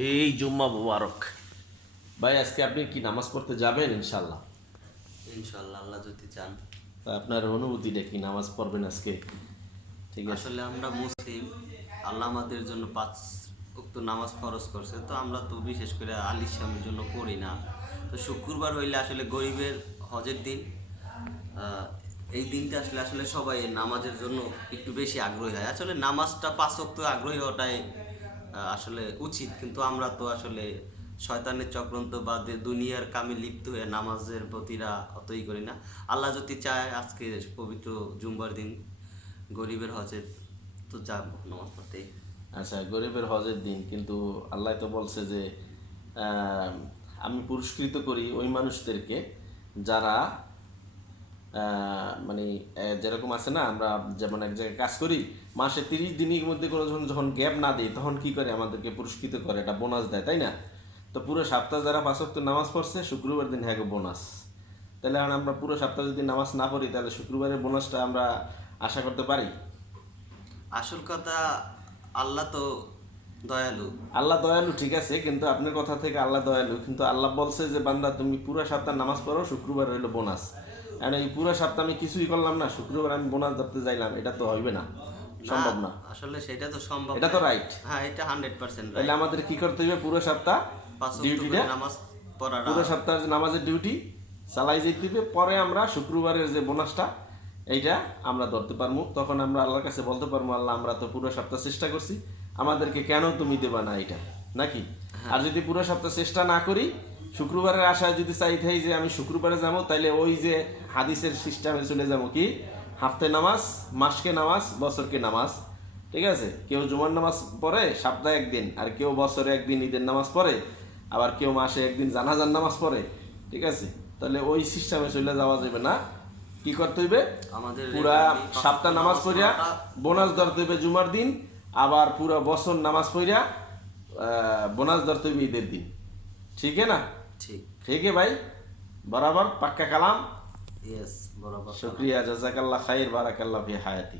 এই জুম্মা মুবারক। ভাই আজকে আপনি কি নামাজ পড়তে যাবেন ইনশাল্লাহ? ইনশাআল্লাহ, আল্লাহ যদি চান। তা আপনার অনুভূতিটা কি, নামাজ পড়বেন আজকে? ঠিক আছে। আসলে আমরা মুসলিম, আল্লাহ আমাদের জন্য 5 ওয়াক্ত নামাজ ফরজ করছে, তো আমরা তো বিশেষ করে আলিশামের জন্য পড়ি না। তো শুক্রবার হইলে আসলে গরিবের হজের দিন, এই দিনটা আসলে আসলে সবাই নামাজের জন্য একটু বেশি আগ্রহী হয়। আসলে নামাজটা 5 ওয়াক্ত আগ্রহী হওয়াটাই আসলে উচিত, কিন্তু আমরা তো আসলে শয়তানের চক্রান্ত বা দুনিয়ার কামে লিপ্ত হয়ে নামাজের প্রতিরা অতই করি না। আল্লাহ যদি চায় আজকে পবিত্র জুম্বার দিন, গরিবের হজের, তো যাব নামাজ পড়তে। আচ্ছা, গরিবের হজের দিন, কিন্তু আল্লাহ তো বলছে যে আহ, আমি পুরস্কৃত করি ওই মানুষদেরকে যারা মানে যেরকম আছে না, আমরা যেমন এক জায়গায় কাজ করি, মাসে 30 দিনের মধ্যে কোনো যখন গ্যাপ না দিই তখন কি করে, আমাদেরকে পুরস্কৃত করে, এটা বোনাস দেয়, তাই না? তো পুরো সপ্তাহ যারা 5 ওয়াক্ত নামাজ পড়ছে শুক্রবার দিন হ্যাঁ বোনাস। তাহলে এখন আমরা পুরো সপ্তাহ যদি নামাজ না পড়ি তাহলে শুক্রবারের বোনাসটা আমরা আশা করতে পারি? আসল কথা, আল্লাহ তো দয়ালু। আল্লাহ দয়ালু, ঠিক আছে, কিন্তু আপনার কথা থেকে আল্লাহ দয়ালু, কিন্তু আল্লাহ বলছে যে বান্দা তুমি পুরো সপ্তাহ নামাজ পড়ো, শুক্রবার হইলো বোনাস। আর এই পুরো সপ্তাহ আমি কিছুই করলাম না, শুক্রবার আমি বোনাস ধরতে যাইলাম, এটা তো হইবে না, সম্ভব না। আসলে সেটা তো সম্ভব এটা না। তো রাইট। হ্যাঁ, এটা 100% রাইট। তাহলে আমাদের কি করতে হবে, পুরো সপ্তাহ 5 ওয়াক্ত ডিউটিটা, করে নামাজ পড়াটা। পুরো সপ্তাহ নামাজের ডিউটি চালাই যেতে দিবে, পরে আমরা শুক্রবারের যে বোনাসটা এইটা আমরা ধরতে পারবো, তখন আমরা আল্লাহর কাছে বলতে পারবো আল্লাহ আমরা তো পুরো সপ্তাহ চেষ্টা করছি, আমাদেরকে কেন তুমি দেবা না এটা, নাকি? আর যদি পুরো সপ্তাহ চেষ্টা না করি, শুক্রবারের আশায় যদি চাই থাই যে আমি শুক্রবারে যাবো, তাইলে ওই যে হাদিসের সিস্টেমে চলে যাবো, কি হাফতে নামাজ, মাসকে নামাজ, বছরকে নামাজ। ঠিক আছে, কেউ জুমার নামাজ পড়ে সপ্তাহে একদিন, আর কেউ বছরে একদিন ঈদের নামাজ পড়ে, আবার কেউ মাসে একদিন জানাজার নামাজ পড়ে। ঠিক আছে, তাহলে ওই সিস্টেমে চলে যাওয়া যাবে না। কি করতে হইবে, আমাদের পুরা regularly 5 সপ্তাহ ওয়াক্ত নামাজ পড়িয়া পড়াটা। বোনাস ধরতে হইবে জুমার দিন, আবার পুরা বছর নামাজ পড়িয়া বোনাস ধরতে হইবে ঈদের দিন। ঠিক না? ঠিক। ঠিক ভাই, বরাবর পাক্কা কালাম। ইয়েস, বরাবর। শুক্রিয়া, জাজাকাল্লাহ খাইর, বারাকাল্লাহ ফি হায়াতি।